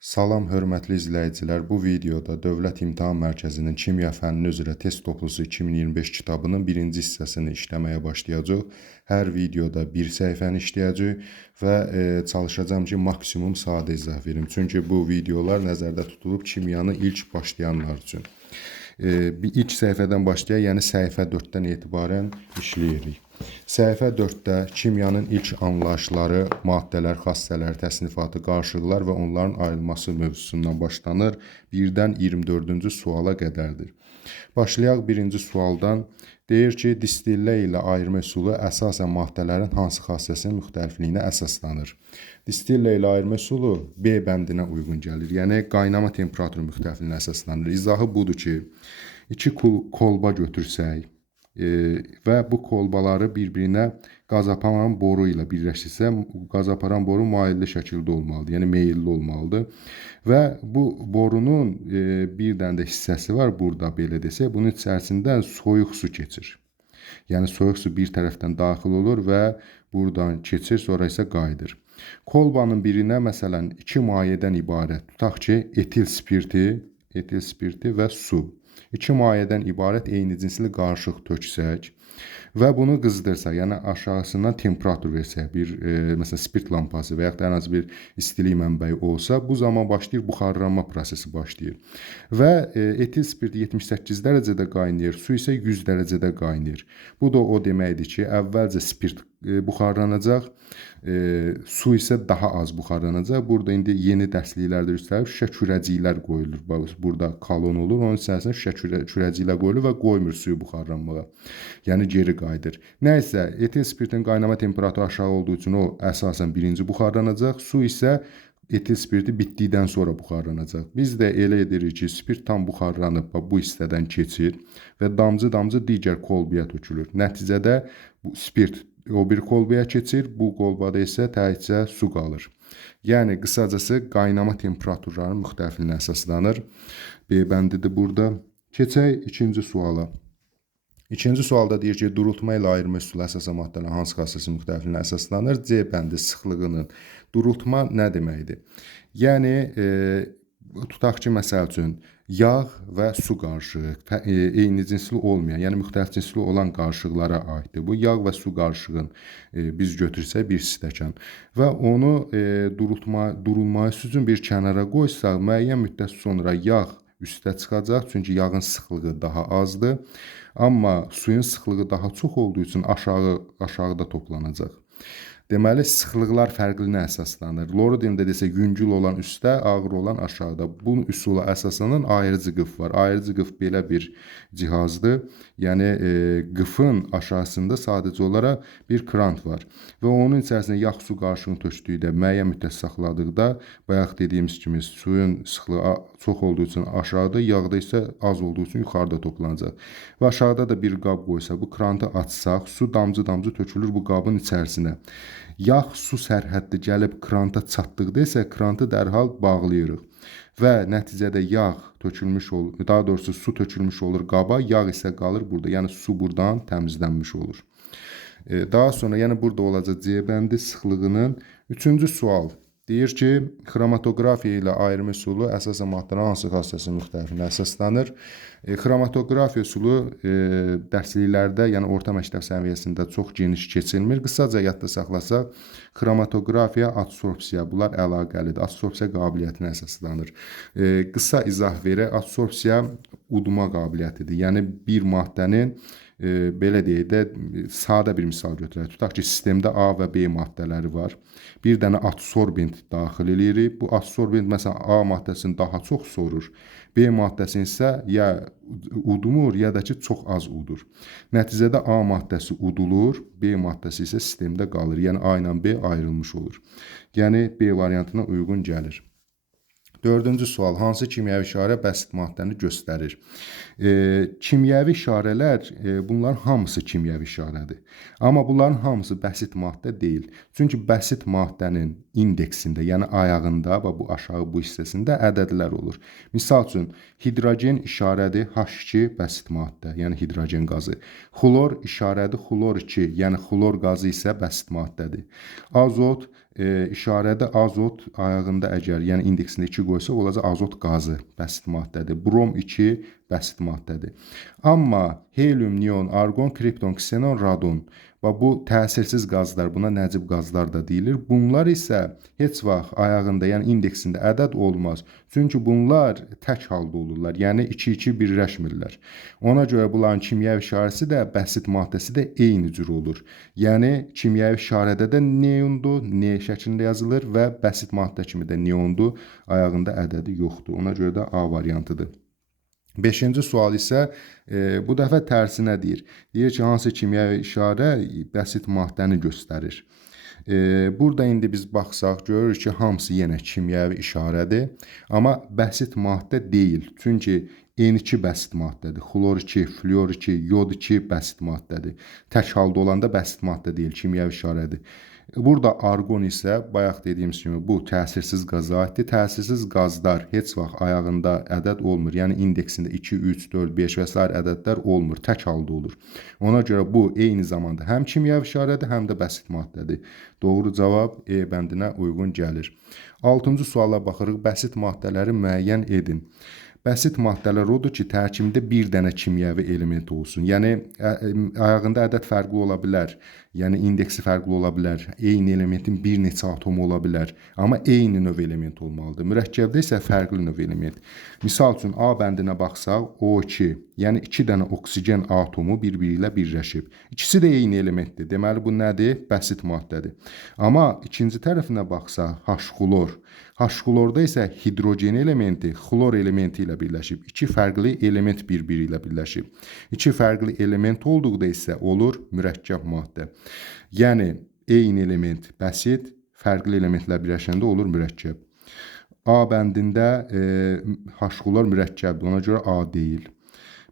Salam, hörmətli izləyicilər. Bu videoda Dövlət İmtahan Mərkəzinin Kimya fənni üzrə test toplusu 2025 kitabının birinci hissəsini işləməyə başlayacaq. Hər videoda bir səhifəni işləyəcək və çalışacağım ki, maksimum sadə izah verim. Çünki bu videolar nəzərdə tutulub kimyanı ilk başlayanlar üçün. İlk səhifədən başlayaq, yəni səhifə 4-dən etibarən işləyirik. Səhifə 4-də kimyanın ilk anlayışları, maddələr, xassələr, təsnifatı, qarşılıqlar və onların ayrılması mövzusundan başlanır. 1-dən 24-cü suala qədərdir. Başlayaq birinci sualdan. Deyir ki, distillə ilə ayırma üsulu əsasən maddələrin hansı xassəsinin müxtəlifliyinə əsaslanır. Distillə ilə ayırma üsulu B bəndinə uyğun gəlir. Yəni, qaynama temperaturu müxtəlifliyinə əsaslanır. İzahı budur ki, iki kolba götürsək və bu kolbaları bir-birinə qaz aparan boru ilə birləşdirsə, qaz aparan boru mailli şəkildə olmalıdır, yəni meyilli olmalıdır. Və bu borunun bir dənə də hissəsi var, burada belə desək, bunun içərisindən soyuq su keçir. Yəni soyuq su bir tərəfdən daxil olur və buradan keçir, sonra isə qayıdır. Kolbanın birinə məsələn 2 mayədən ibarət, tutaq ki, etil spirti və su. 2 mayədən ibarət eyni cinsli qarışıq töksək və bunu qızdırsaq, yəni aşağısından temperatur versək, məsələn spirt lampası və yaxud da ən az bir istilik mənbəyi olsa, bu zaman başlayır buxarlanma prosesi başlayır. Və etil spirt 78 dərəcədə qaynayır, su isə 100 dərəcədə qaynayır. Bu da o deməkdir ki, əvvəlcə spirt buxarlanacaq, su isə daha az buxarlanacaq. Burada indi yeni dərsliklərdə üstəlik şüşə kürəciklər qoyulur. Burada kalon olur, onun içərisinə şüşə kürəciklər qoyulur və qoymur suyu buxarlanmağa. Yəni geri qayıdır. Nəysə, etil spirtin qaynama temperaturu aşağı olduğu üçün o əsasən birinci buxarlanacaq. Su isə etil spirti bitdikdən sonra buxarlanacaq. Biz də elə edirik ki, spirt tam buxarlanıb bu hissədən keçir və damcı-damcı digər kolbaya tökülür. Nəticədə bu spirt o bir kolbaya keçir, bu kolbada isə təkcə su qalır. Yəni, qısacası qaynama temperaturlarının müxtəlifliyinə əsaslanır. B bəndidir burada. Keçək ikinci suala. İkinci sualda deyir ki, durultma ilə ayırma üsulu əsasən maddələrin hansı xassəsi müxtəlifliyinə əsaslanır? C bəndi sıxlığının. Durultma nə deməkdir? Yəni, tutaq ki, məsəl üçün, yağ və su qarışığı eyni cinsli olmayan, yəni müxtəlif cinsli olan qarışıqlara aiddir. Bu yağ və su qarışığın biz götürsək bir stəkan və onu durulması üçün bir kənara qoysaq, müəyyən müddət sonra yağ üstə çıxacaq, çünki yağın sıxlığı daha azdır. Amma suyun sıxlığı daha çox olduğu üçün aşağıda toplanacaq. Deməli, sıxlıqlar fərqlinə əsaslanır. Loru dilində desək, yüngül olan üstdə, ağır olan aşağıda. Bu üsula əsaslanan ayırıcı qıf var. Ayırıcı qıf belə bir cihazdır. Yəni, qıfın aşağısında sadəcə olaraq bir krant var. Və onun içərisində yağ su qarışığını tökdükdə, müəyyən müddət saxladıqda, bayaq dediyimiz kimi suyun sıxlığı çox olduğu üçün aşağıda, yağda isə az olduğu üçün yuxarıda toplanacaq. Və aşağıda da bir qab qoysa, bu krantı açsaq, su damcı-damcı tökülür bu qabın içərisinə. Yağ su sərhəddi gəlib kranta çatdıqda isə krantı dərhal bağlayırıq. Və nəticədə yağ tökülmüş olur, daha doğrusu su tökülmüş olur qaba, yağ isə qalır burada. Yəni su buradan təmizlənmiş olur. Daha sonra, yəni burada olacaq C bəndi sıxlığının. Üçüncü sual. Deyir ki, xromatoqrafiya ilə ayırma üsulu əsasən maddələrin hansı xassəsinin müxtəlifliyinə əsaslanır? Xromatoqrafiya üsulu dərsliklərdə, yəni orta məktəb səviyyəsində çox geniş keçilmir. Qısaca yadda saxlasaq, xromatoqrafiya, adsorpsiya, bunlar əlaqəlidir. Adsorpsiya qabiliyyətinə əsaslanır. Qısa izah verək, adsorpsiya udma qabiliyyətidir. Yəni bir maddənin belə deyək də, sadə bir misal götürək. Tutaq ki, sistemdə A və B maddələri var. Bir dənə adsorbent daxil edirik. Bu adsorbent məsələn A maddəsini daha çox sorur. B maddəsini isə ya udmur, ya da ki, çox az udur. Nəticədə A maddəsi udulur, B maddəsi isə sistemdə qalır. Yəni A ilə B ayrılmış olur. Yəni B variantına uyğun gəlir. Dördüncü sual. Hansı kimyəvi işarə bəsit maddəni göstərir? Kimyəvi işarələr, bunların hamısı kimyəvi işarədir. Amma bunların hamısı bəsit maddə deyil. Çünki bəsit maddənin indeksində, yəni ayağında, bu aşağı bu hissəsində ədədlər olur. Misal üçün, hidrogen işarədir, H2 bəsit maddə, yəni hidrogen qazı. Xlor işarədir, xlor 2, yəni xlor qazı isə bəsit maddədir. Azot İşarədə azot ayağında əgər, yəni indeksində 2 qoysa, olacaq azot qazı bəsit maddədir. Brom 2 bəsit maddədir. Amma helium, neon, argon, kripton, ksenon, radon və bu təsirsiz qazlar, buna nəcib qazlar da deyilir. Bunlar isə heç vaxt ayağında, yəni indeksində ədəd olmaz. Çünki bunlar tək halda olurlar, yəni 2-2 birləşmirlər. Ona görə bunların kimyəvi işarəsi də, bəsit maddəsi də eyni cür olur. Yəni kimyəvi işarədə də neondur, ne şəklində yazılır və bəsit maddə kimi də neondur, ayağında ədədi yoxdur. Ona görə də A variantıdır. 5-ci sual isə bu dəfə tərsinə deyir. Deyir ki, hansı kimyəvi işarə bəsit maddəni göstərir? Burada indi biz baxsaq, görürük ki, hamısı yenə kimyəvi işarədir. Amma bəsit maddə deyil. Çünki N2 bəsit maddədir. Xlor 2, fluor 2, yod 2 bəsit maddədir. Tək halda olanda bəsit maddə deyil, kimyəvi işarədir. Burada argon isə bayaq dediyimiz kimi bu təsirsiz qaza aiddir. Təsirsiz qazlar heç vaxt ayağında ədəd olmur. Yəni indeksində 2, 3, 4, 5 və s. ədədlər olmur. Tək halda olur. Ona görə bu eyni zamanda həm kimyəvi işarədir, həm də bəsit maddədir. Doğru cavab E bəndinə uyğun gəlir. 6-cı suala baxırıq. Bəsit maddələri müəyyən edin. Bəsit maddələr odur ki, tərkibində bir dənə kimyəvi element olsun. Yəni ayağında ədəd fərqli ola bilər. Yəni indeksi fərqli ola bilər. Eyni elementin bir neçə atomu ola bilər. Amma eyni növ element olmalıdır. Mürəkkəbdə isə fərqli növ element. Misal üçün A bəndinə baxsaq, O2, yəni 2 dənə oksigen atomu bir-biri ilə birləşib. İkisi də eyni elementdir. Deməli bu nədir? Bəsit maddədir. Amma ikinci tərəfinə baxsaq, H-xlor. H-xlorda isə hidrogen elementi xlor elementi ilə birləşib. İki fərqli element bir-biri ilə birləşib. İki fərqli element olduqda isə olur mürəkkəb maddə. Yəni eyni element bəsit, fərqli elementlər birləşəndə olur mürəkkəb. A bəndində H-xlor mürəkkəbdir, ona görə A deyil.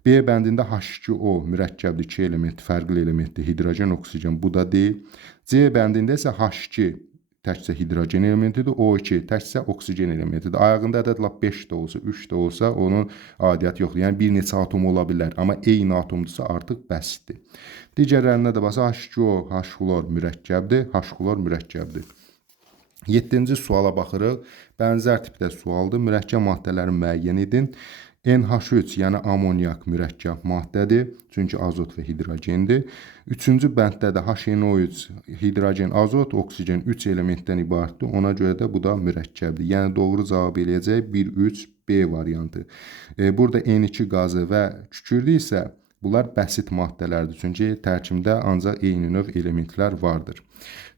B bəndində H2O mürəkkəbdir, 2 element, fərqli elementdir. Hidrogen, oksigen, bu da deyil. C bəndində isə H2 təkcə hidrogen elementidir, O2 təkcə oksigen elementidir. Ayağında ədəd lap 5 də olsa, 3 də olsa onun adiyyəti yoxdur. Yəni bir neçə atom ola bilər, amma eyni atomdursa artıq bəsitdir. Digərlərinə də baxsa H2O, H-xlor mürəkkəbdir, H-xlor mürəkkəbdir. 7-ci suala baxırıq. Bənzər tipdə sualdır. Mürəkkəb maddələri müəyyən edin. NH3, yəni amonyak mürəkkəb maddədir, çünki azot və hidrogendir. 3-cü bənddə də HNO3, hidrogen, azot, oksigen 3 elementdən ibarətdir. Ona görə də bu da mürəkkəbdir. Yəni doğru cavab eləyəcək 1, 3, B variantı. Burada N2 qazı və kükürdü isə bunlar bəsit maddələrdir, çünki tərkibində ancaq eyni növ elementlər vardır.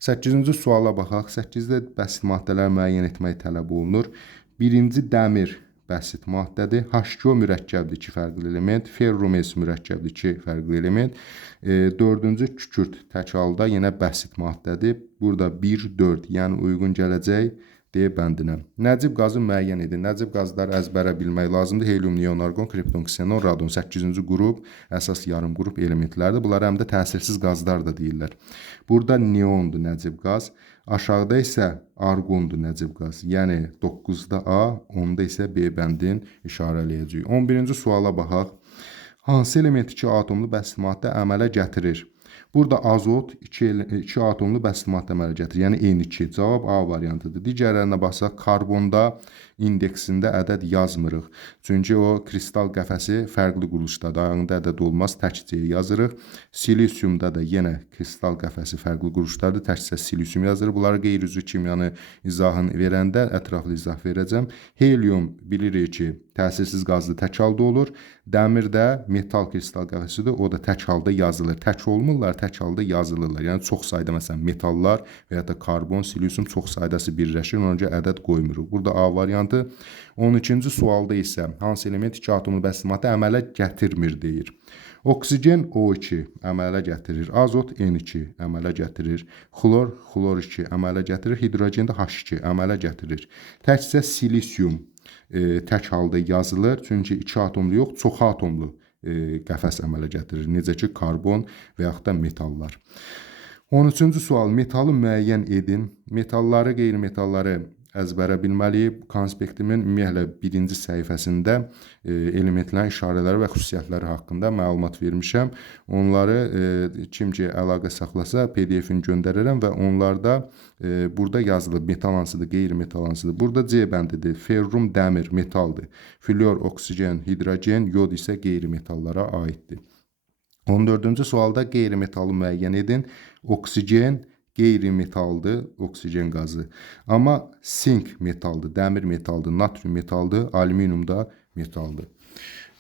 8-ci suala baxaq. 8-də bəsit maddələr müəyyən etmək tələb olunur. Birinci dəmir bəsit maddədir. H2O mürəkkəbdir, 2 fərqli element. Ferromes mürəkkəbdir, 2 fərqli element. 4-cü kükürt tək halda yenə bəsit maddədir. Burada 1, 4, yəni uyğun gələcək D bəndinə. Nəcib qazı müəyyən edin. Nəcib qazları əzbərə bilmək lazımdır. Helium, neon, argon, kripton, ksenon, radon. 8-ci qrup əsas yarım qrup elementlərdir. Bunlar həm də təsirsiz qazlar da deyirlər. Burada neondur nəcib qaz. Aşağıda isə argondur nəcib qaz. Yəni 9-da A, 10-da isə B bəndin işarələyəcəyik. 11-ci suala baxaq. Hansı element 2 atomlu bəsit maddə əmələ gətirir? Burada azot 2 atomlu bəsit maddə əmələ gətirir. Yəni N2. Cavab A variantıdır. Digərlərinə baxsaq, karbonda indeksində ədəd yazmırıq. Çünki o kristal qəfəsi fərqli quruluşdadır. Ayağında ədəd olmaz, təkcə yazırıq. Silisyumda da yenə kristal qəfəsi fərqli quruluşdadır. Təkcə silisyum yazırıq. Bunları qeyri-üzvü kimyanı izahını verəndə ətraflı izah verəcəm. Helium bilirik ki, təsirsiz qazlı tək halda olur. Dəmir də metal kristal qəfəsidir. O da tək halda yazılır. Tək olmurlar, tək halda yazılırlar. Yəni çox sayda məsələn metallar və ya da karbon, silisyum çox saydası birləşir. Ona görə ədəd qoymuruq. Burada A variantı. 12-ci sualda isə hansı element 2 atomlu bəsit maddə əmələ gətirmir deyir. Oksigen O2 əmələ gətirir. Azot N2 əmələ gətirir. Xlor, xlor 2 əmələ gətirir. Hidrogen də H2 əmələ gətirir. Təkcə silisyum tək halda yazılır. Çünki 2 atomlu yox, çox atomlu qəfəs əmələ gətirir. Necə ki, karbon və yaxud da metallar. 13-cü sual. Metalı müəyyən edin. Metalları, qeyri-metalları əzbərə bilməliyik. Konspektimin ümumiyyətlə birinci səhifəsində elementlərin işarələri və xüsusiyyətləri haqqında məlumat vermişəm. Onları kim ki əlaqə saxlasa PDF-ini göndərərəm və onlarda burada yazılıb metal hansıdır, qeyri-metal hansıdır. Burada C bəndidir. Ferrum dəmir metaldır. Flyor oksigen, hidrogen, yod isə qeyri-metallara aiddir. 14-cü sualda qeyri-metalı müəyyən edin. Oksigen qeyri-metaldır, oksigen qazı. Amma sink metaldır, dəmir metaldır, natrium metaldır, alüminium da metaldır.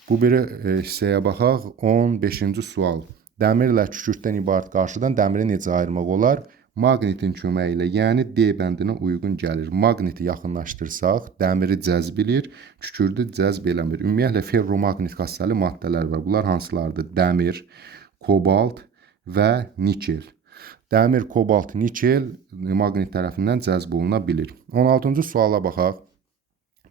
Bu bir hissəyə baxaq. 15-ci sual. Dəmirlə kükürddən ibarət qarşıdan dəmiri necə ayırmaq olar? Maqnitin köməyi ilə, yəni D bəndinə uyğun gəlir. Maqniti yaxınlaşdırsaq, dəmiri cəzb edir, kükürdü cəzb eləmir. Ümumiyyətlə ferromaqnit xassəli maddələr var. Bunlar hansılardır? Dəmir, kobalt və nikel. Dəmir, kobalt, nikel maqnit tərəfindən cəzb oluna bilir. 16-cı suala baxaq.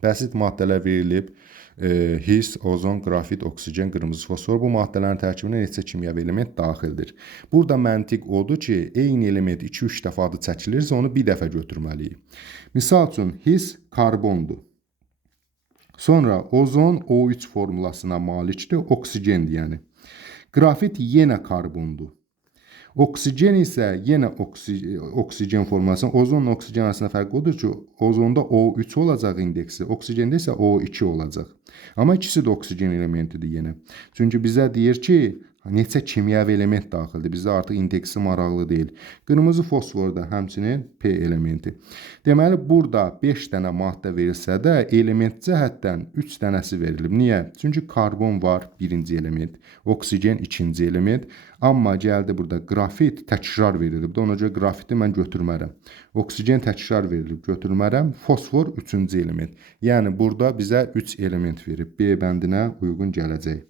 Bəsit maddələr verilib. His, ozon, qrafit, oksigen, qırmızı fosfor. Bu maddələrin tərkibinə neçə kimyəvi element daxildir? Burada məntiq odur ki, eyni element 2-3 dəfə adı çəkilirsə, onu bir dəfə götürməliyik. Misal üçün, his karbondur. Sonra ozon O3 formulasına malikdir, oksigendir yəni. Qrafit yenə karbondur. Oksigen isə yenə oksigen formulasında, ozonla oksigen arasında fərq odur ki, ozonda O3 olacaq indeksi, oksigende isə O2 olacaq. Amma ikisi də oksigen elementidir yenə. Çünki bizə deyir ki, neçə kimyəvi element daxildir. Bizdə artıq indeksi maraqlı deyil. Qırmızı fosfor da həmçinin P elementi. Deməli, burada 5 dənə maddə verilsə də, element cəhətdən 3 dənəsi verilib. Niyə? Çünki karbon var, birinci element. Oksigen, ikinci element. Amma gəldi burada qrafit təkrar verilib. Ona görə qrafiti mən götürmərəm. Oksigen təkrar verilib, götürmərəm. Fosfor, üçüncü element. Yəni, burada bizə 3 element verib. B bəndinə uyğun gələcək.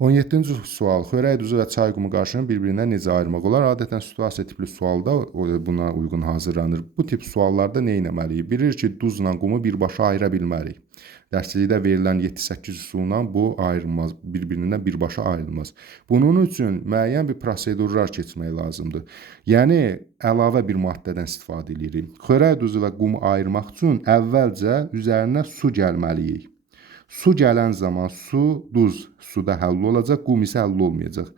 17-ci sual. Xörək duzu və çay qumu qarışığını bir-birindən necə ayırmaq olar? Adətən situasiya tipli sualda buna uyğun hazırlanır. Bu tip suallarda nə etməliyik? Bilir ki, duzla qumu birbaşa ayıra bilmərik. Dərslikdə verilən 7-8 üsulla bu ayrılmaz, bir-birindən birbaşa ayrılmaz. Bunun üçün müəyyən bir prosedurlar keçmək lazımdır. Yəni, əlavə bir maddədən istifadə edirik. Xörək duzu və qumu ayırmaq üçün əvvəlcə üzərinə su gəlməliyik. Su gələn zaman duz suda həll olacaq, qum isə həll olmayacaq.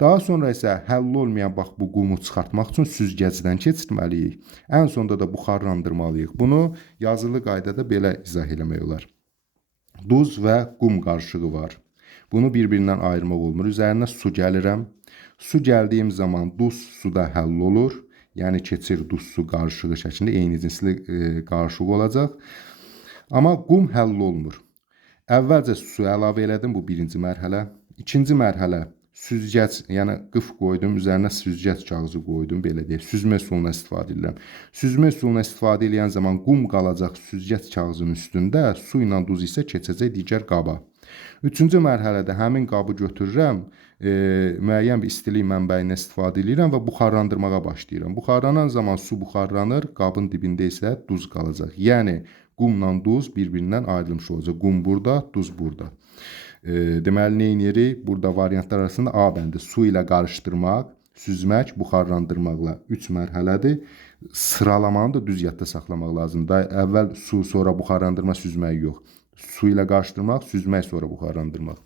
Daha sonra isə həll olmayan bu qumu çıxartmaq üçün süzgəcdən keçirməliyik. Ən sonda da buxarlandırmalıyıq. Bunu yazılı qaydada belə izah eləmək olar. Duz və qum qarışığı var. Bunu bir-birindən ayırmaq olmur. Üzərinə su gəlirəm. Su gəldiyim zaman duz suda həll olur. Yəni keçir duz su qarışığı şəklində eyni cinsli qarışıq olacaq. Amma qum həll olmur. Əvvəlcə su əlavə elədim, bu birinci mərhələ. İkinci mərhələ süzgəc, yəni qıf qoydum, üzərinə süzgəc kağızı qoydum, belə deyək. Süzmə üsulundan istifadə edirəm. Süzmə üsulundan istifadə edən zaman qum qalacaq süzgəc kağızının üstündə, su ilə duz isə keçəcək digər qaba. Üçüncü mərhələdə həmin qabı götürürəm, müəyyən bir istilik mənbəyindən istifadə edirəm və buxarlandırmağa başlayıram. Buxarlanan zaman su buxarlanır, qabın dibində isə duz qalacaq. Yəni, qumla duz bir-birindən ayrılmış olacaq. Qum burada, duz burada. Deməli, nə edirik? Burada variantlar arasında A bəndi su ilə qarışdırmaq, süzmək, buxarlandırmaqla 3 mərhələdir. Sıralamanı da düz yadda saxlamaq lazımdır. Əvvəl su, sonra buxarlandırma, süzmək yox. Su ilə qarışdırmaq, süzmək, sonra buxarlandırmaq.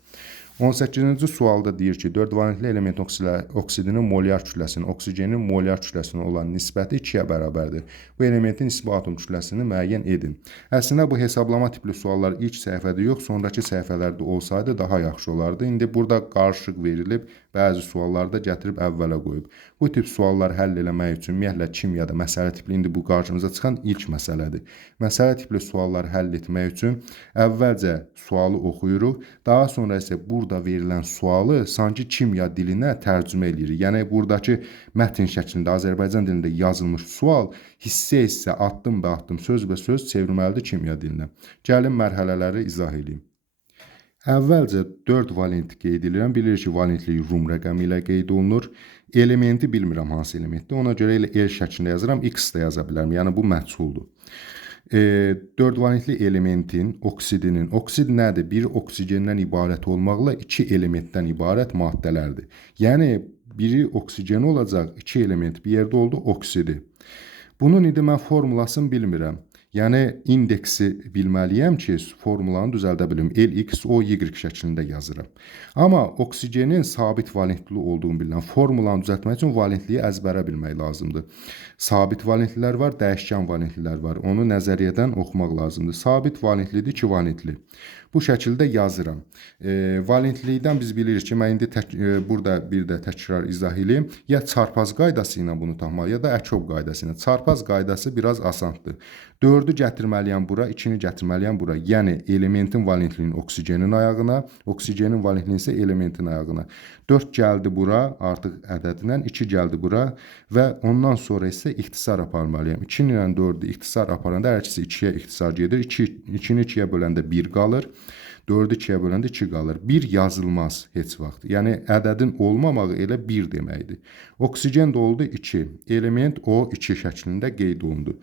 18-ci sualda deyir ki, 4 valentli element oksidinin molyar kütləsinin, oksigenin molyar kütləsinə olan nisbəti 2-yə bərabərdir. Bu elementin nisbi atom kütləsini müəyyən edin. Əslində, bu hesablama tipli suallar ilk səhifədə yox, sonraki səhifələrdə olsaydı daha yaxşı olardı. İndi burada qarışıq verilib, bəzi suallarda gətirib əvvələ qoyub. Bu tip sualları həll eləmək üçün, ümumiyyətlə kimyada məsələ tipli, indi bu qarşımıza çıxan ilk məsələdir. Məsələ tipli sualları həll etmək üçün əvvəlcə sualı oxuyuruq, daha sonra isə burada verilən sualı sanki kimya dilinə tərcümə edirik. Yəni, buradakı mətn şəklində Azərbaycan dilində yazılmış sual hissə-hissə, addım-bə-addım, söz-bə-söz çevrilməlidir kimya dilinə. Gəlin mərhələləri izah edeyim. Əvvəlcə 4 valent qeyd edirəm. Bilirik ki, valentlik rum rəqəmi ilə qeyd olunur. Elementi bilmirəm hansı elementdir. Ona görə elə el şəklində yazıram, X də yaza bilərəm. Yəni, bu məchuldur. 4 valentli elementin, oksidinin, oksid nədir? Bir oksigendən ibarət olmaqla 2 elementdən ibarət maddələrdir. Yəni, biri oksigen olacaq, 2 element bir yerdə oldu, oksidi. Bunun indi mən formulasını bilmirəm. Yəni indeksi bilməliyəm ki, formulanı düzəldə bilim. Lx o y şəklində yazıram. Amma oksigenin sabit valentli olduğunu bilirəm. Formulanı düzəltmək üçün valentliyi əzbərə bilmək lazımdır. Sabit valentlilər var, dəyişkən valentlilər var. Onu nəzəriyyədən oxumaq lazımdır. Sabit valentlidir, 2 valentli. Bu şəkildə yazıram. Valentlikdən biz bilirik ki, mən indi burada bir də təkrar izah edeyim. Ya çarpaz qaydası ilə bunu tapmaq, ya da əkov qaydası ilə. Çarpaz qaydası biraz asandır. 4-ü gətirməliyəm bura, 2-ni gətirməliyəm bura. Yəni elementin valentliyinin oksigenin ayağına, oksigenin valentliyinin isə elementin ayağına. 4 gəldi bura, artıq ədədlə 2 gəldi bura və ondan sonra isə ixtisar aparmalıyam. 2 ilə 4-ü ixtisar aparanda hər ikisi 2-yə ixtisar gedir. 2-ni 2-yə böləndə 1 qalır. 4-ü 2-yə böləndə 2 qalır. 1 yazılmaz heç vaxt. Yəni ədədin olmamağı elə 1 deməkdir. Oksigen də oldu 2. Element O2 şəklində qeyd olundu.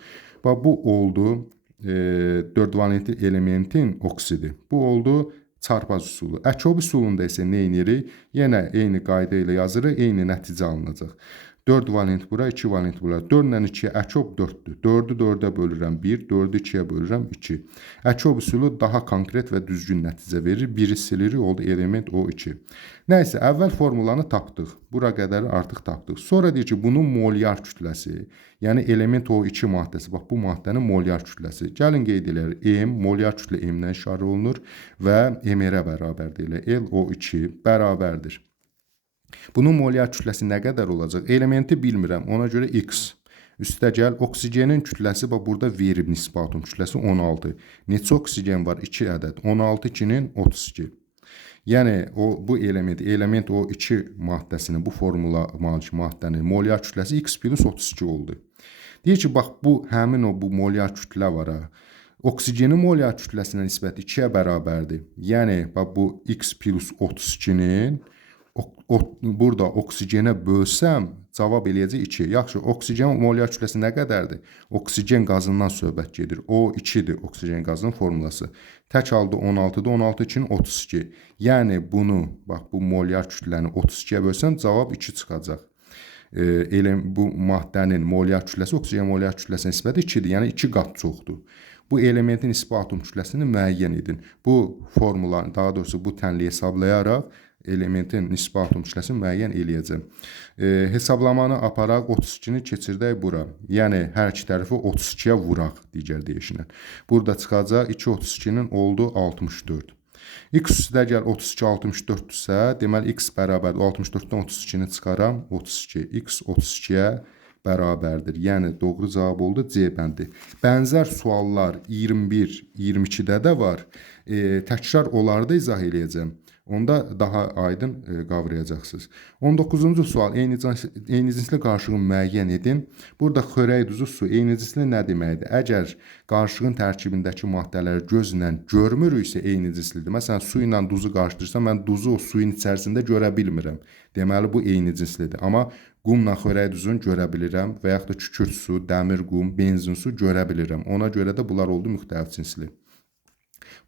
Bax bu oldu 4 valentli elementin oksidi. Bu oldu çarpaz üsulu. Əkov üsulunda isə nə edirik? Yenə eyni qayda ilə yazırıq, eyni nəticə alınacaq. 4 valent bura, 2 valent bura. 4 ilə 2-yə əkov 4-dür. 4-ü 4-ə bölürəm 1, 4-ü 2-yə bölürəm 2. Əkov üsulu daha konkret və düzgün nəticə verir. Biri silirik, oldu element O2. Nəysə, əvvəl formulanı tapdıq. Bura qədər artıq tapdıq. Sonra deyir ki, bunun molyar kütləsi, yəni element O2 maddəsi, bax bu maddənin molyar kütləsi. Gəlin qeyd edək, M, molyar kütlə M-dən işarə olunur və M-ə bərabərdir. LO2 bərabərdir. Bunun molyar kütləsi nə qədər olacaq? Elementi bilmirəm, ona görə X. Üstəgəl oksigenin kütləsi, bax burada verib nisbi atom kütləsi 16. Neçə oksigen var? 2 ədəd. 16 2-nin 32. Yəni bu element O2 maddəsinin, bu formula malik maddənin molyar kütləsi X plus 32 oldu. Deyir ki, bax bu həmin bu molyar kütlə var ha. Oksigenin molyar kütləsinə nisbəti 2-yə bərabərdir. Yəni bax bu X plus 32-nin burada oksigenə bölsəm cavab eləyəcək 2. Yaxşı, oksigen molyar kütləsi nə qədərdir? Oksigen qazından söhbət gedir. O2-dir oksigen qazının formulası. Tək halda 16-dır, 16 2-nin 32. Yəni bunu, bax bu molyar kütləni 32-yə bölsəm cavab 2 çıxacaq. Bu maddənin molyar kütləsi oksigen molyar kütləsinə nisbəti 2-dir. Yəni 2 qat çoxdur. Bu elementin nisbi atom kütləsini müəyyən edin. Bu formula, daha doğrusu bu tənliyi hesablayaraq elementin nisbi atom kütləsini müəyyən eləyəcəm. Hesablamanı aparaq, 32-ni keçirdək bura. Yəni hər iki tərəfi 32-yə vuraq digər deyişlə. Burada çıxacaq 2 32-nin oldu 64. X üstəgəl 32 64-dürsə, deməli x bərabər 64-dən 32-ni çıxaram 32. X 32-yə bərabərdir. Yəni doğru cavab oldu C bəndi. Bənzər suallar 21, 22-də də var. Təkrar onları da izah eləyəcəm. Onda daha aydın qavrayacaqsınız. 19-cu sual, eyni cinsli qarışığı müəyyən edin. Burada xörək duzu su eyni cinsli nə deməkdir? Əgər qarışığın tərkibindəki maddələri gözlə görmürüksə eyni cinslidir. Məsələn, su ilə duzu qarışdırsam, mən duzu o suyun içərisində görə bilmirəm. Deməli, bu eyni cinslidir. Amma qumla xörək duzunu görə bilirəm və yaxud da kükürt su, dəmir qum, benzin su görə bilirəm. Ona görə də bunlar oldu müxtəlif cinsli.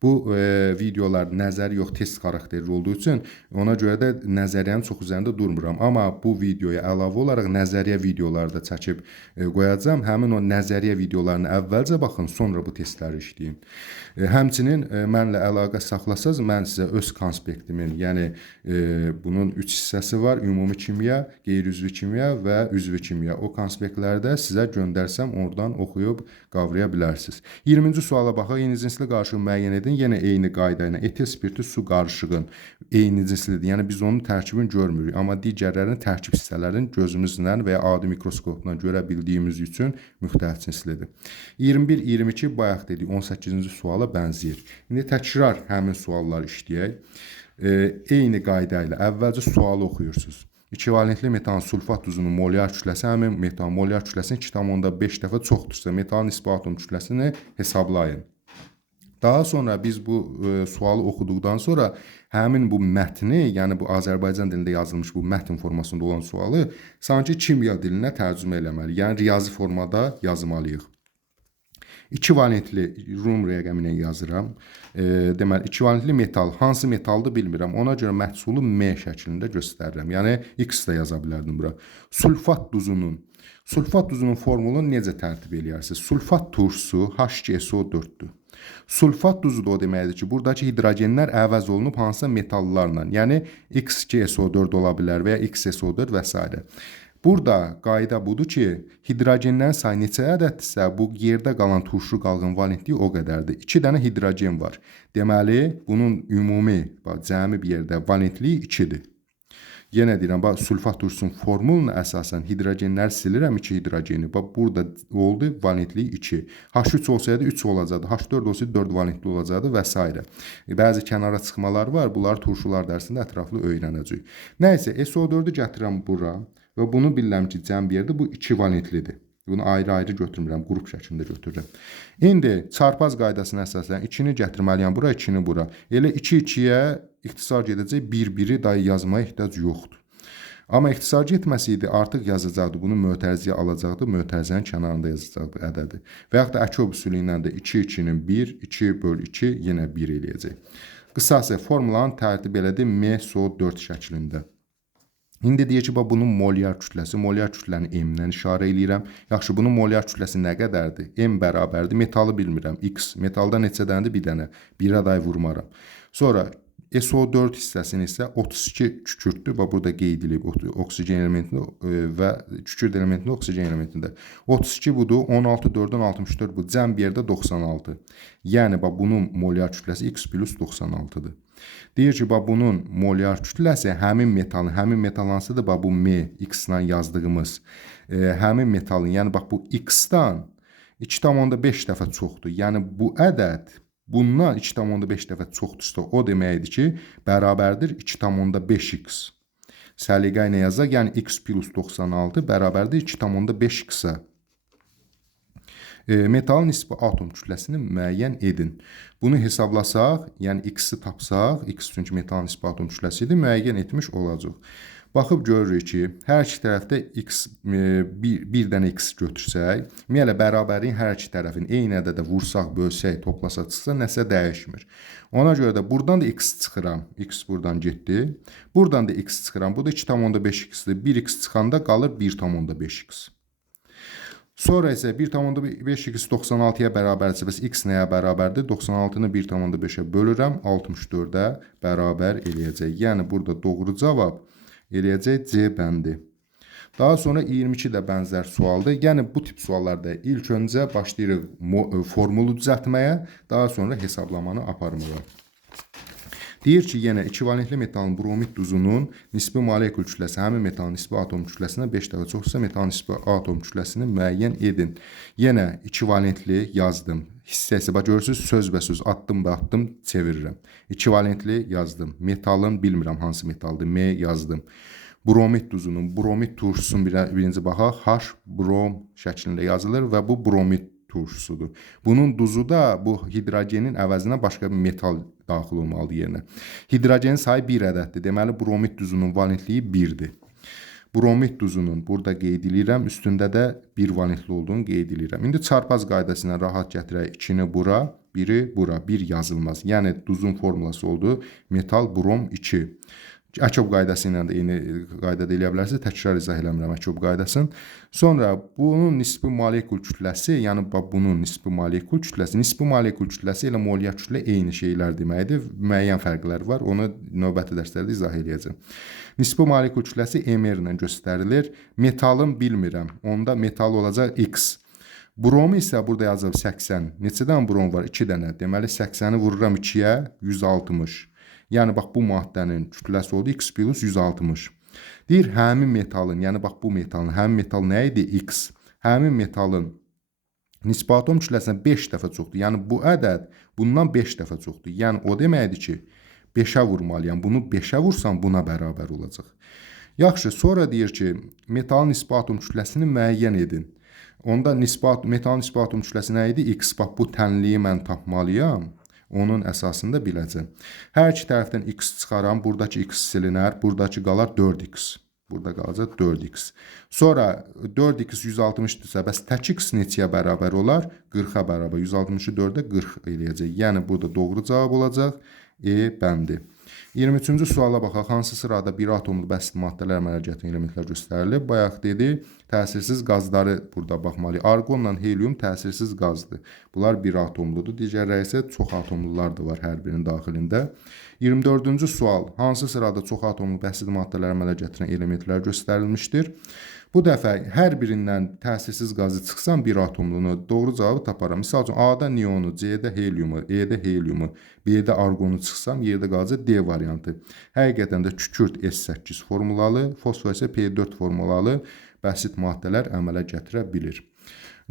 Bu videolar nəzəri yox, test xarakterli olduğu üçün ona görə də nəzəriyyənin çox üzərində durmuram. Amma bu videoya əlavə olaraq nəzəriyyə videoları da çəkib qoyacağam. Həmin o nəzəriyyə videolarını əvvəlcə baxın, sonra bu testləri işləyin. Həmçinin mənlə əlaqə saxlasaz, mən sizə öz konspektimin, yəni bunun 3 hissəsi var. Ümumi kimya, qeyri-üzvü kimya və üzvü kimya. O konspektlərdə sizə göndərsəm, oradan oxuyub qavraya bilərsiniz. 20-ci suala baxaq, eyni cinsli qarışığı müəyyən edin. Yenə eyni qayda ilə etil spirtli su qarışığın eyni cinslidir. Yəni biz onun tərkibini görmürük, amma digərlərinin tərkib hissələrini gözümüzlə və ya adi mikroskopla görə bildiyimiz üçün müxtəlif cinslidir. 21-22 bayaq dedik, 18-ci suala bənzəyir. İndi təkrar həmin sualları işləyək. Eyni qayda ilə əvvəlcə sualı oxuyursunuz. 2 valentli metan sulfat duzunun molyar kütləsi həmin metan molyar kütləsinin 2,5 dəfə çoxdursa, metan nisbi atom kütləsini hesablayın. Daha sonra biz bu sualı oxuduqdan sonra həmin bu mətni, yəni bu Azərbaycan dilində yazılmış bu mətn formasında olan sualı sanki kimya dilinə tərcümə eləməli, yəni riyazi formada yazmalıyıq. 2 valentli Rum rəqəminə yazıram. Deməli, 2 valentli metal, hansı metaldır bilmirəm. Ona görə məhsulu M şəklində göstərirəm. Yəni, X də yaza bilərdim bura. Sulfat duzunun Sulfat duzunun formulunu necə tərtib eləyərsiniz? Sulfat turşusu H2SO4-dür. Sulfat duzu da o deməkdir ki, buradakı hidrogenlər əvəz olunub hansısa metallarla, yəni X2SO4 ola bilər və ya XSO4 və s. Burada qayda budur ki, hidrogenlərin sayı neçə ədəddirsə, bu yerdə qalan turşu qalğın valentliyi o qədərdir. 2 dənə hidrogen var. Deməli, bunun ümumi, cəmi bir yerdə valentliyi 2-dir. Yenə deyirəm, sulfat turşusunun formuluna əsasən hidrogenləri silirəm 2 hidrogeni. Burada oldu valentliyi 2. H3 olsaydı 3 olacaqdı. H4 olsaydı 4 valentli olacaqdı və s. Bəzi kənara çıxmalar var. Bunları turşular dərsində ətraflı öyrənəcəyik. Nəysə, SO4-ü gətirəm bura və bunu bilirəm ki, cəm bir yerdə bu 2 valentlidir. Bunu ayrı-ayrı götürmürəm, qrup şəklində götürürəm. İndi çarpaz qaydasına əsasən 2-ni gətirməliyəm bura, 2-ni bura. Elə 2-2-yə ixtisar gedəcək, 1-1-i dahi yazmaya ehtiyac yoxdur. Amma ixtisar getməsəydi artıq yazacaqdı, bunu mötərizəyə alacaqdı, mötərizənin kənarında yazacaqdı ədədi. Və yaxud da əkov üsulü ilə də 2-2-nin 1, 2/2 yenə 1 eləyəcək. Qısası formulanın tərtib elədi MSO4 şəklində. İndi deyək ki, bunun molyar kütləsi, molyar kütləni M-dən işarə eləyirəm. Yaxşı, bunun molyar kütləsi nə qədərdir? M bərabərdir, metalı bilmirəm, X. Metalda neçə dənədir? Bir dənə. 1-ə day vurmaram. Sonra SO4 hissəsini isə 32 kükürdür. Burada qeyd edilib oksigen elementində və kükürd elementində, oksigen elementində. 32 budur, 16 4-dən 64 bu. Cəm bir yerdə 96. Yəni, bunun molyar kütləsi X plus 96-dır. Deyir ki, bunun molyar kütləsi həmin metal hansıdır? Bu M, X-la yazdığımız həmin metalın, yəni bu X-dan 2,5 dəfə çoxdur. Yəni, bu ədəd bundan 2,5 dəfə çoxdursa, o deməkdir ki, bərabərdir 2,5X. Səliqə ilə yazaq, yəni X plus 96 bərabərdir 2,5X-ə. Metalın nisbi atom kütləsini müəyyən edin. Bunu hesablasaq, yəni X-i tapsaq, X çünki metalın nisbi atom kütləsi idi, müəyyən etmiş olacaq. Baxıb görürük ki, hər iki tərəfdə bir dənə X götürsək, ümumiyyətlə bərabərin hər iki tərəfini eyni ədədə vursaq, bölsək, toplasaq çıxsa, nəsə dəyişmir. Ona görə də buradan da X çıxıram. X buradan getdi. Buradan da X çıxıram. Bu da 2,5X-dir. 1X çıxanda qalır 1,5X. Sonra isə 1,5X 96-ya bərabərdirsə, bəs X nəyə bərabərdir? 96-nı 1,5-ə bölürəm, 64-ə bərabər eləyəcək. Yəni, burada doğru cavab eləyəcək C bəndi. Daha sonra 22 də bənzər sualdır. Yəni, bu tip suallarda ilk öncə başlayırıq formulu düzəltməyə, daha sonra hesablamanı aparmağa. Deyir ki, yenə ekvivalentli metalın bromid duzunun nisbi molekul kütləsi həmin metalın nisbi atom kütləsindən 5 dəfə çoxsa metalın nisbi atom kütləsini müəyyən edin. Yenə ekvivalentli yazdım. Hissəsi, görürsünüz, söz addım və addım çevirirəm. Ekvivalentli yazdım. Metalın bilmirəm hansı metaldır, M yazdım. Bromid duzunun, bromid turşusunun birinci baxaq, H brom şəklində yazılır və bu bromid turşusudur. Bunun duzu da bu hidrogenin əvəzinə başqa bir metal daxil olmalıdır yerinə. Hidrogenin sayı 1 ədəddir. Deməli, bromid duzunun valentliyi 1-dir. Bromid duzunun burada qeyd edirəm, üstündə də 1 valentli olduğunu qeyd edirəm. İndi çarpaz qaydası ilə rahat gətirək 2-ni bura, 1-i bura, 1 yazılmaz. Yəni, duzun formulası oldu metal brom 2. Əkov qaydası ilə də eyni qaydada eləyə bilərsiniz. Təkrar izah eləmirəm əkov qaydasını. Sonra bunun nisbi molekul kütləsi, yəni bunun nisbi molekul kütləsi ilə molyar kütlə eyni şeylər deməkdir. Müəyyən fərqlər var. Onu növbəti dərslərdə izah eləyəcəm. Nisbi molekul kütləsi MR ilə göstərilir. Metalın bilmirəm. Onda metal olacaq X. Bromu isə burada yazıb 80. Neçə dənə brom var? 2 dənə. Deməli 80-i vururam 2-yə 160. Yəni, bu maddənin kütləsi oldu X plus 160. Deyir, həmin metalın, yəni bu metalın, həmin metal nə idi? X. Həmin metalın nisbi atom kütləsindən 5 dəfə çoxdur. Yəni, bu ədəd bundan 5 dəfə çoxdur. Yəni, o deməkdir ki, 5-ə vurmalıyam. Bunu 5-ə vursam buna bərabər olacaq. Yaxşı, sonra deyir ki, metalın nisbi atom kütləsini müəyyən edin. Onda metalın nisbi atom kütləsi nə idi? X. Bu tənliyi mən tapmalıyam. Onun əsasında biləcəm. Hər iki tərəfdən X çıxaram. Buradakı X silinər. Buradakı qalar 4X. Burada qalacaq 4X. Sonra 4X 160-dırsa, bəs tək X neçəyə bərabər olar? 40-a bərabər. 160-ı 4-ə 40 eləyəcək. Yəni, burada doğru cavab olacaq. E bəndi. 23-cü suala baxaq. Hansı sırada bir atomlu bəsit maddələr əmələ gətiren elementlər göstərilib? Bayaq dedi, təsirsiz qazları burada baxmalıyıq. Arqonla helyum təsirsiz qazdır. Bunlar bir atomludur. Digərləri isə çox atomlular da var hər birinin daxilində. 24-cü sual. Hansı sırada çox atomlu bəsit maddələr əmələ gətirən elementlər göstərilmişdir? Bu dəfə hər birindən təsirsiz qazı çıxsam bir atomlunu doğru cavabı taparam. Misal üçün A-da neonu, C-də helyumu, E-də helyumu, B-də arqonu çıxsam yerdə qalacaq D variantı. Həqiqətən də kükürt S8 formulalı, fosfor isə P4 formulalı bəsit maddələr əmələ gətirə bilir.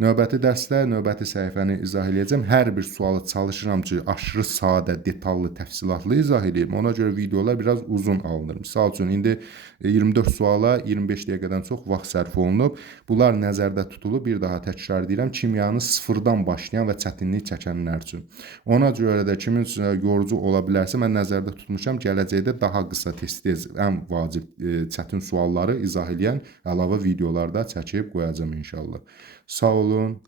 Növbəti dərsdə növbəti səhifəni izah edəcəm. Hər bir sualı çalışıram ki, aşırı sadə, detallı, təfsilatlı izah edeyim. Ona görə videolar biraz uzun alınır. Misal üçün, indi 24 suala 25 dəqiqədən çox vaxt sərf olunub. Bunlar nəzərdə tutulub. Bir daha təkrar edirəm. Kimyanı sıfırdan başlayan və çətinlik çəkənlər üçün. Ona görə də kimin üçün yorucu ola bilərsə, mən nəzərdə tutmuşam. Gələcəkdə daha qısa tez-tez ən vacib çətin sualları izah edən əlavə videolarda çəkib qoyacağım inşallah. Sağ olun.